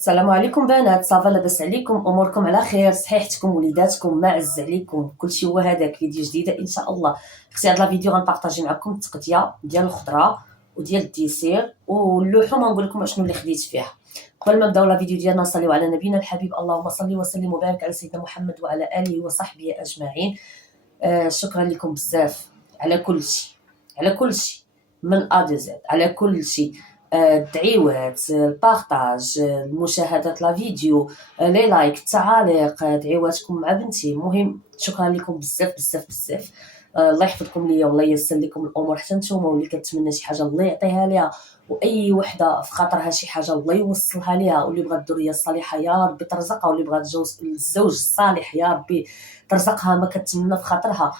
السلام عليكم بنات، صافا لاباس عليكم؟ اموركم على خير؟ صحيحتكم وليداتكم ما عز عليكم؟ كلشي هو هذاك فيديو جديده ان شاء الله. اختي هاد لا فيديو غنبارطاجي معكم التقديه ديال الخضره وديال الديسير واللحوم، غنقول لكم اشنو اللي خديت فيها. قبل ما نبداو لا فيديو ديالنا نصليو على نبينا الحبيب، اللهم صل وسلم وبارك على سيدنا محمد وعلى اله وصحبه اجمعين. شكرا لكم بزاف على كل شيء، على كل شيء من A ل Z، على كل شيء. الدعيوات، البارطاج، المشاهدات لا فيديو، لي لايك، التعاليق، دعيواتكم مع بنتي. المهم شكرا لكم بزاف بزاف بزاف. الله يحفظكم ليا والله ييسر لكم الامور حتى نتوما، واللي كتمنى شي حاجه الله يعطيها ليها، واي وحده في خاطرها شي حاجه الله يوصلها ليها، واللي بغات الذريه الصالحه يا ربي ترزقها، واللي بغات الزوج الصالح يا ربي ترزقها ما كتمنى في خاطرها.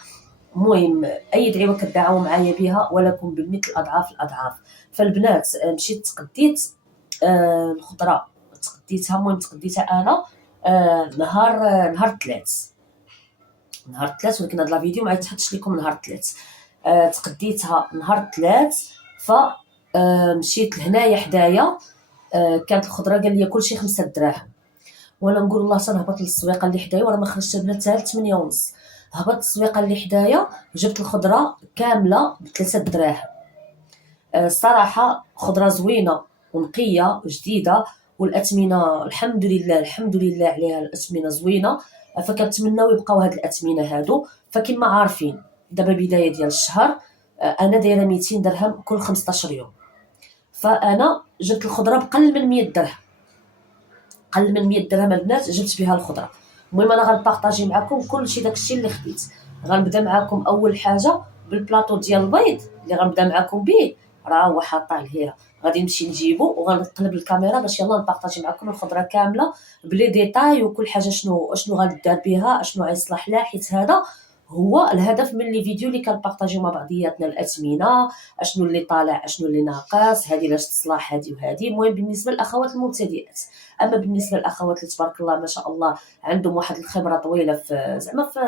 المهم اي دعوه كدعوا معايا بها ولكم بالمثل اضعاف الاضعاف. فالبنات مشيت تقديت الخضره، تقديتها. المهم تقديتها انا نهار الثلاث، ولكن هاد لا فيديو ما يتحطش لكم نهار الثلاث. تقديتها نهار الثلاث. ف مشيت لهنايا حدايا، كانت الخضره قال لي كلشي 5 دراهم، وانا نقول الله تنهبط للسويقه اللي حدايا وراه ما خرجت البنات حتى 8 ونص. هبطت السويقه اللي حدايا جبت الخضره كامله ب3 دراهم. الصراحه خضره زوينه ونقيه جديده، والاثمنه الحمد لله الحمد لله عليها، الاثمنه زوينه. فكنتمناو يبقاو هاد الاثمنه هادو. فكما عارفين دابا بدايه ديال الشهر، انا دايره 200 درهم كل 15 يوم. فانا جبت الخضره بقل من 100 درهم، قل من 100 درهم البنات جبت بها الخضره. المهم انا غنبارطاجي معكم كلشي داكشي اللي خديت. غنبدا معكم اول حاجه بالبلاطو ديال البيض اللي غنبدا معكم به، راه هو حاطه لهيه. غادي نمشي نجيبو وغنقلب الكاميرا باش يلا نبارطاجي معكم الخضره كامله بلي ديتاي وكل حاجه، شنو غادار بها، اشنو غيصلح لها، حيت هذا هو الهدف من لي فيديو اللي كنبارطاجيو مع بعضياتنا. الاثمنه، اشنو اللي طالع، اشنو اللي ناقص، هذه لاش تصلح، هذه وهذه. المهم بالنسبه للاخوات المبتدئات. اما بالنسبه للاخوات اللي تبارك الله ما شاء الله عندهم واحد الخبره طويله في زعما في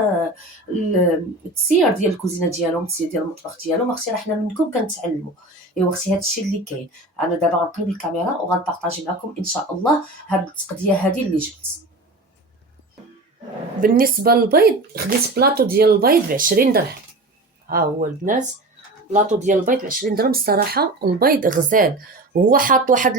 التسيير ديال الكوزينه ديالهم، التسيير ديال المطبخ ديالهم، اختي راه حنا منكم كنتعلموا. ايوا اختي هادشي اللي كاين. انا دابا غنقلب الكاميرا وغنبارطاجي معكم ان شاء الله هاد التقديه هذه اللي جبت. بالنسبه للبيض خديت بلاطو ديال البيض ب20 درهم. ها هو البنات بلاطو ديال البيض ب20 درهم. الصراحه البيض غزال، وهو حاط واحد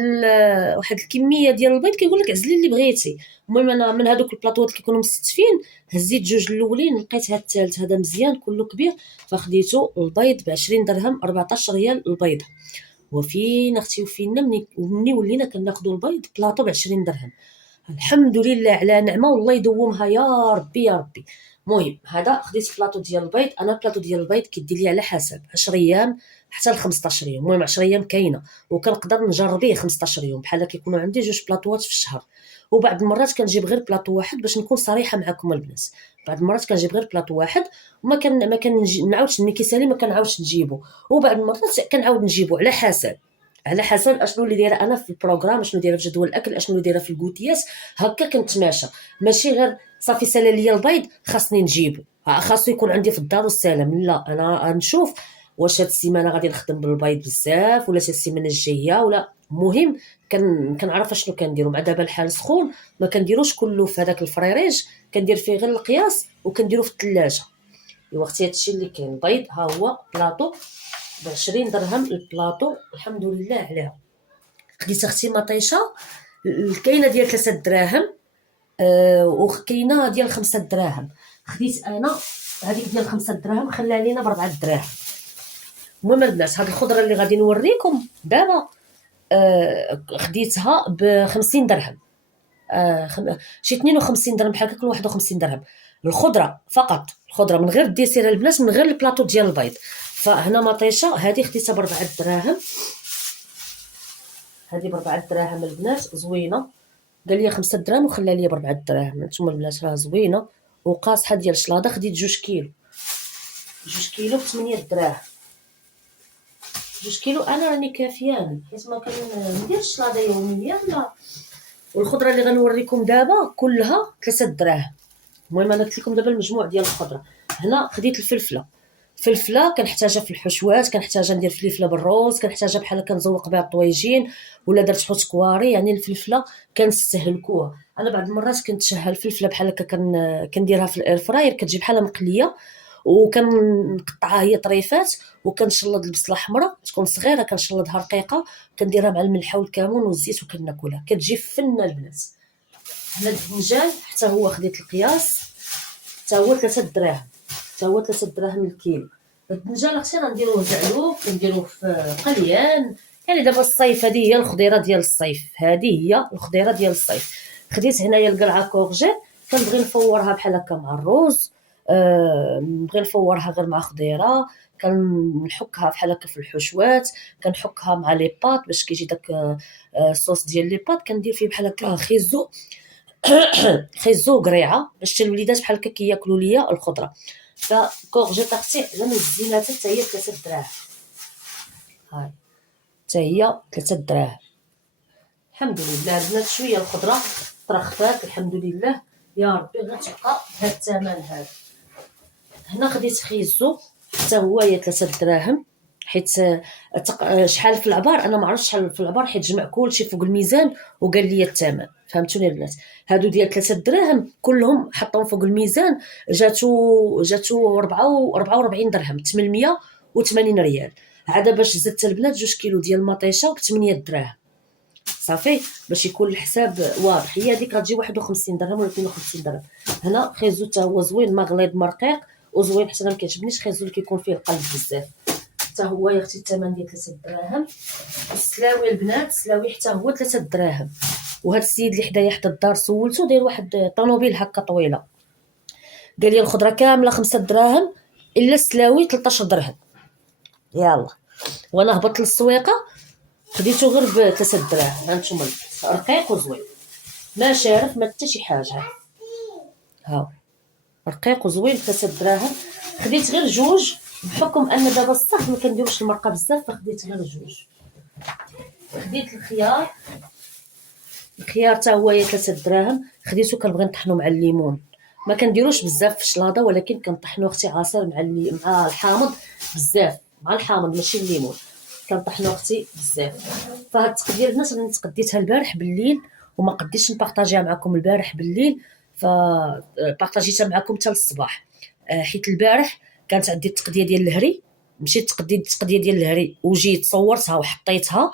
الكميه ديال البيض، كيقول لك عزلي اللي بغيتي. المهم انا من هذوك البلاطوات اللي كيكونوا مستفين هزيت جوج الاولين، لقيت هذا الثالث هذا مزيان كله كبير، فخديته. البيض ب20 درهم، 14 ريال البيضه. وفين اختي وفينا مني ولينا كناخذوا البيض بلاطو ب20 درهم. الحمد لله على نعمه، والله يدومها يا ربي يا ربي. المهم هذا خديت بلاطو ديال البيض. انا بلاطو ديال البيض كيدير لي على حسب 10 ايام حتى ل 15 يوم. المهم 10 ايام كاينه، وكنقدر نجربيه 15 يوم، بحال كيكونوا عندي جوج بلاطوات في الشهر. وبعض المرات كنجيب غير بلاطو واحد، باش نكون صريحه معكم البنات. بعض المرات كنجيب غير بلاطو واحد، وما كان ما كنعاودش ملي كيسالي ما كنعاودش نجيبو. وبعض المرات كنعاود نجيبو على حسب، على حسب اشنو اللي دايره انا في البروغرام، اشنو دايره في جدول الاكل، اشنو اللي دايره في الكوتيات. هكا كنتماشى، ماشي غير صافي سالا ليا البيض خاصني نجيبو، خاصو يكون عندي في الدار والسلام. لا، انا نشوف واش هاد السيمانه غادي نخدم بالبيض بزاف ولا السيمانه الجايه ولا. المهم كنعرف اشنو كنديرو. مع دابا الحال سخون ما كنديروش كله في هذاك الفريريج، كندير فيه غير القياس وكنديرو في الثلاجه. ايوا اختي هادشي اللي كاين. البيض ها هو بلاطو ب20 درهم البلاطو، الحمد لله عليها. خديت اختي مطيشه، الكاينه ديال 3 دراهم، وكاينه ديال 5 دراهم. خديت انا هذيك ديال 5 دراهم، خلى علينا ب4 دراهم. المهم البنات هاد الخضره اللي غادي نوريكم دابا خديتها ب50 درهم، شي 52 درهم بحال هكا، 51 درهم. الخضره فقط، الخضره من غير الديسير البنات، من غير البلاطو ديال البيض. فهنا مطيشه هذه خديتها ب4 دراهم، هذه ب4 دراهم البنات زوينه. قال لي 5 دراهم وخلى لي ب4 دراهم. نتوما البنات راه زوينه وقاصحه ديال الشلاضه. خديت 2 كيلو، 2 كيلو ب8 دراهم. 2 كيلو انا راني كافياني، حيت ما كنديرش الشلاضه يوميا. لا، والخضره اللي غنوريكم دابا كلها 3 دراهم. المهم انا قلت لكم دابا المجموع ديال الخضره. هنا خديت الفلفله، فلفله كنحتاجها في الحشوات، كنحتاجها ندير فلفله بالروز، كنحتاجها بحال كنزوق بها الطويجين ولا درت حوت كواري. يعني الفلفله كنستهلكوها. انا بعض المرات كنتشهى الفلفله بحال هكا كنديرها في الاير فراير، كتجي بحال مقليه، وكنقطعها هي طريفات، وكنشلض البصله حمراء تكون صغيره، كنشلضها رقيقه، كنديرها مع الملح والكمون والزيت وكناكلها، كتجي فنه البنات. هنا الدنجال حتى هو خديت القياس، حتى هو 3 دراهم، حتى هو 3 دراهم الكيلو. الدنجال اختي غنديروه زعلوف، كنديروه في قليان. يعني دابا الصيف، هذه هي الخضيره ديال الصيف، هذه هي الخضيره ديال الصيف. خديت هنايا القرعه كورجيت، كنبغي نفورها بحال هكا مع الروز، نبغي نفورها غير مع خضيره، كنحكها بحال هكا في الحشوات، كنحكها مع لي باط باش كيجي داك الصوص ديال لي باط. كندير فيه بحال هكا خيزو خيزو قريعه باش الوليدات بحال هكا كياكلوا ليا الخضره. فكورجيت اختي على من الزينات حتى هي 3 دراهم، هاي حتى هي 3 دراهم. الحمد لله البنات شويه الخضره ترخات الحمد لله يا ربي، غتبقى بهذا الثمن هذا. هنا خديت خيزو حتى هو هي 3 دراهم، حيت شحال في العبار انا ما عرفتش شحال في العبار، حيت جمع كلشي فوق الميزان وقال لي الثمن. فهمتوني البنات؟ هادو ديال 3 دراهم كلهم حطهم فوق الميزان، جاتو 44 درهم، 880 ريال. عاد باش زدت البنات 2 كيلو ديال المطيشه ب 8 دراهم صافي، باش يكون الحساب واضح. هي هذيك غتجي 51 درهم ولا 52 درهم. هنا خيزو حتى هو زوين، ما غليظ ما رقيق وزوين، حتى انا ما كيعجبنيش خيزو اللي كيكون فيه القلب بزاف. حتى هو يا اختي الثمن ديال 3 دراهم. والسلاوي البنات، السلاوي حتى هو 3 دراهم. وهذا السيد اللي حدايا حدا الدار سولته، داير واحد طوموبيل هكا طويله، قال لي الخضره كامله 5 دراهم الا السلاوي 13 درهم. يلا وانا هبطت للسويقه خديته غير ب 3 دراهم. هانتوما رقيق وزوين، ما شارف ما حتى شي حاجه، ها رقيق وزوين 3 دراهم. خديت غير 2 بحكم ان دابا الصح ما كنديروش المرقه بزاف، فخديت غير 2. خديت الخيار، الخيار حتى هو 3 دراهم، خديته كنبغي نطحنو مع الليمون، ما كنديروش بزاف في الشلاضه، ولكن كنطحنو اختي عصير مع الحامض بزاف، مع الحامض ماشي الليمون، كنطحنو اختي بزاف. فهاد التقديه البنات انا تقديتها البارح بالليل وما قديتش نبارطاجيها معكم البارح بالليل، فبارطاجيتها معكم حتى للصباح. حيت البارح كانت عندي التقديه ديال الهري، مشيت تقديت التقديه ديال الهري وجيت صورتها وحطيتها،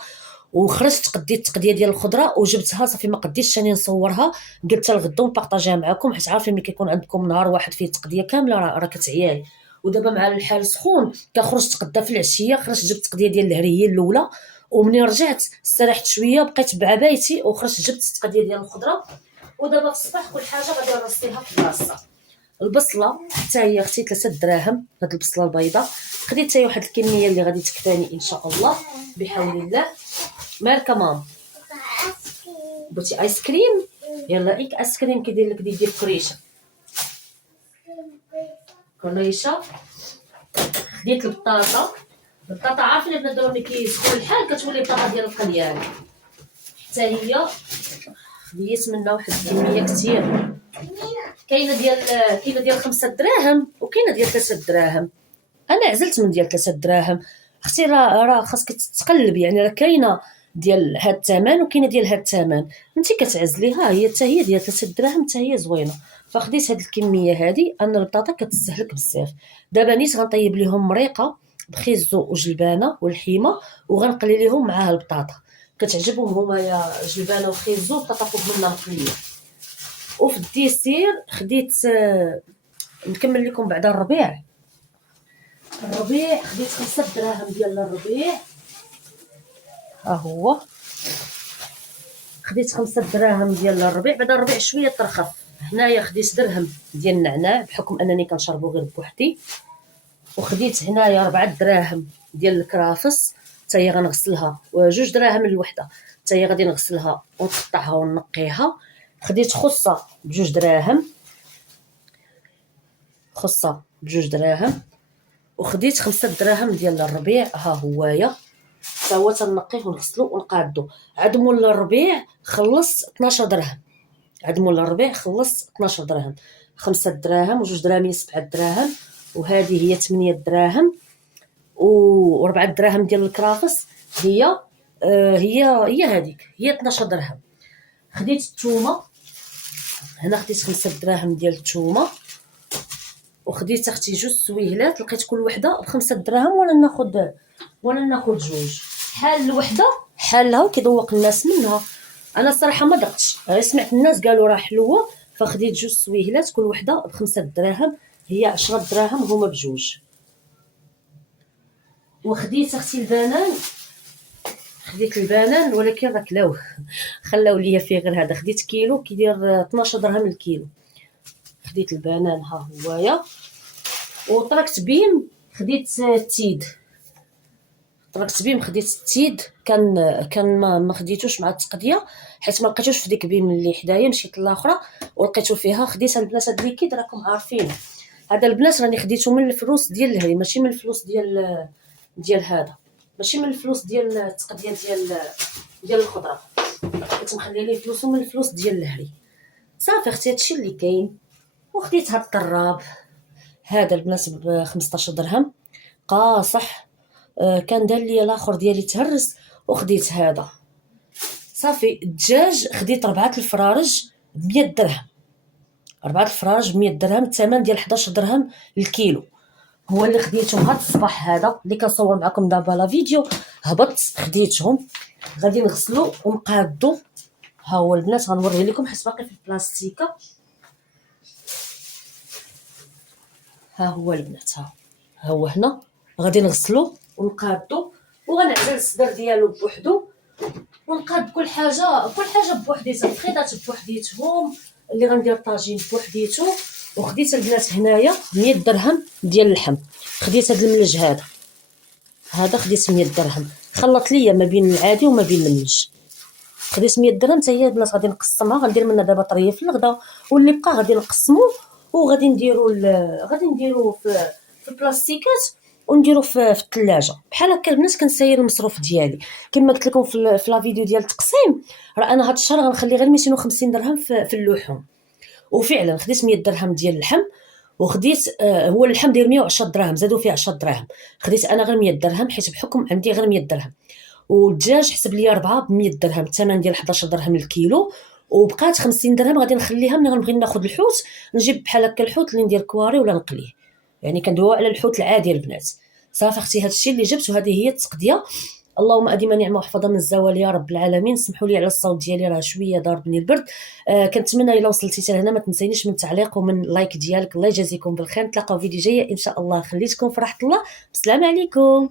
وخرجت قديت التقديه ديال الخضره وجبتها صافي، ما قديتش ثاني نصورها، قلت الغدا ونبارطاجيها معكم، حيت عارفين ملي كيكون عندكم نهار واحد فيه تقديه كامله راه كتعياي. ودابا مع الحال سخون كنخرج تقدا في العشيه، خرجت جبت التقديه ديال الهري هي الاولى، ومنين رجعت استريحت شويه بقيت بعبايتي وخرجت جبت التقديه ديال الخضره. ودابا في الصباح كل حاجه غادي نرصيها في بلاصتها. البصله حتى هي اختي 3 دراهم، هاد البصله البيضاء خديت حتى واحد الكميه اللي غادي تكفاني ان شاء الله بحول الله. مالك مام؟ بغيتي ايس كريم؟ يلا عيك ايس كريم كيدير لك ديدي في كريشه. خديت البطاطا عارفين البنات دابا ملي كيسخن الحال كتولي بطاطا ديال القليان، حتى هي خديت منها واحد الكميه كثير. كاينه ديال 5 دراهم وكاينه ديال 3 دراهم. انا عزلت من ديال 3 دراهم اختي، راه خاصك تقلب، يعني راه كاينه ديال هاد الثمن وكاينه ديال هاد الثمن، انت كتعزليها. هي حتى هي ديال 3 دراهم حتى هي زوينه. فخديت هاد الكميه هادي، ان البطاطا كتستهلك بزاف. دابا نيت غنطيب ليهم مريقه بخيزو وجلبانه والحيمه، وغنقلي ليهم معاها البطاطا، كتعجبهم هما يا جلبانه وخيزو، بطاطا فوق منها مقليه. وفي الديسير خديت نكمل لكم بعد الربيع خديت 5 دراهم ديال الربيع، ها هو خديت 5 دراهم ديال الربيع. بعد الربيع شويه ترخف. هنايا خديت درهم ديال النعناع بحكم انني كنشربو غير بوحدي، وخديت هنايا 4 دراهم ديال الكرافس حتى هي غنغسلها، و2 دراهم الوحده حتى هي غادي نغسلها ونقطعها ونقيها. خديت خصه ب2 دراهم، خصه ب2 دراهم. وخديت 5 دراهم ديال الربيع، ها هويا حتى هو تنقيه ونغسلو ونقادو. عاد مول الربيع خلص 12 درهم، عاد مول الربيع خلص 12 درهم، 5 دراهم و2 دراهم 7 دراهم وهذه هي 8 دراهم، و4 دراهم ديال الكرافس هي هذيك هي 12 درهم. خديت الثومه، هنا خديت 5 دراهم ديال الثومه، وخديت اختي جوج سويهلات، لقيت كل وحده ب5 دراهم، ولا ناخذ جوج، حال الوحده حالها وكيذوق الناس منها. انا الصراحه ما ذقتش، غير سمعت الناس قالوا راه حلوه، فخديت جوج سويهلات كل وحده ب5 دراهم، هي 10 دراهم هما بجوج. وخديت اختي البنان، خديت البنان ولكن راه كلاوه خلاو ليا فيه غير هذا، خديت كيلو كيدير 12 درهم الكيلو. خديت البنان ها هوايا، وطرقت بيم خديت التيد، خديت التيد، كان ما خديتوش مع التقديه حيت ما لقيتوش في ديك بيم اللي حدايا، مشيت لاخرى ولقيتو فيها. خديت البنات هاد الليكيد راكم عارفين، هذا البنات راني خديتو من الفلوس ديال الهري، ماشي من الفلوس ديال هذا، ماشي من الفلوس ديال التقديه ديال الخضره، كنت مخليه ليه فلوسو من الفلوس ديال الهري. صافي اختي هادشي اللي كاين. وخديت هاد الطراب هذا البنات ب15 درهم قاصح، كان دار لي الاخر ديالي تهرس، وخديت هذا. صافي الدجاج خديت 4 الفرارج ب100 درهم، 4 الفرارج ب100 درهم، الثمن ديال 11 درهم الكيلو، هو اللي خديتهم هاد الصباح هذا اللي كنصور معكم دابا لا فيديو. هبطت خديتهم، غادي نغسلو ونقادو. ها هو البنات غنوريه لكم حيت باقي في البلاستيكه. ها هو البنات، ها هو هنا غادي نغسلو ونقادو، وغنعزل الصدر ديالو بوحدو، ونقاد كل حاجه بوحديتها، الفخيطات بوحديتهم، اللي غندير طاجين بوحديتو. وخديت البنات هنايا 100 درهم ديال اللحم، خديت هذا الملج هذا خديت 100 درهم، خلط ليا ما بين العادي وما بين الملج، خديت 100 درهم حتى هي البنات. غادي نقسمها، غندير منها دابا طريه في الغدا، واللي بقى غادي نقسمو، وغادي نديرو في البلاستيكات، ونديرو في الثلاجه بحال هكا. البنات كنساير المصروف ديالي كما قلت لكم في لا فيديو ديال التقسيم، راه انا هذا الشهر غنخلي غير 250 درهم في اللحوم. وفعلا خديت 100 درهم ديال اللحم، وخديت هو اللحم داير 110 دراهم، زادوا فيه 10 دراهم، خديت انا غير 100 درهم حيت بحكم عندي غير 100 درهم. والدجاج حسب لي 4 ب100 درهم، الثمن ديال 11 درهم الكيلو، وبقات 50 درهم غادي نخليها ملي غنبغي ناخذ الحوت، نجيب بحال هكا الحوت اللي ندير كواري ولا نقليه، يعني كندويو على الحوت العادي البنات. صافي اختي هادشي اللي جبت، وهذه هي التقديه. اللهم اديم نعمه وحفظها من الزوال يا رب العالمين. سمحوا لي على الصوت ديالي راه شويه ضاربني البرد. كنتمنى الا وصلتي حتى هنا ما تنسينيش من التعليق ومن لايك ديالك. الله يجازيكم بالخير، نتلاقاو فيديو جايه ان شاء الله. خليتكم في راحه الله، السلام عليكم.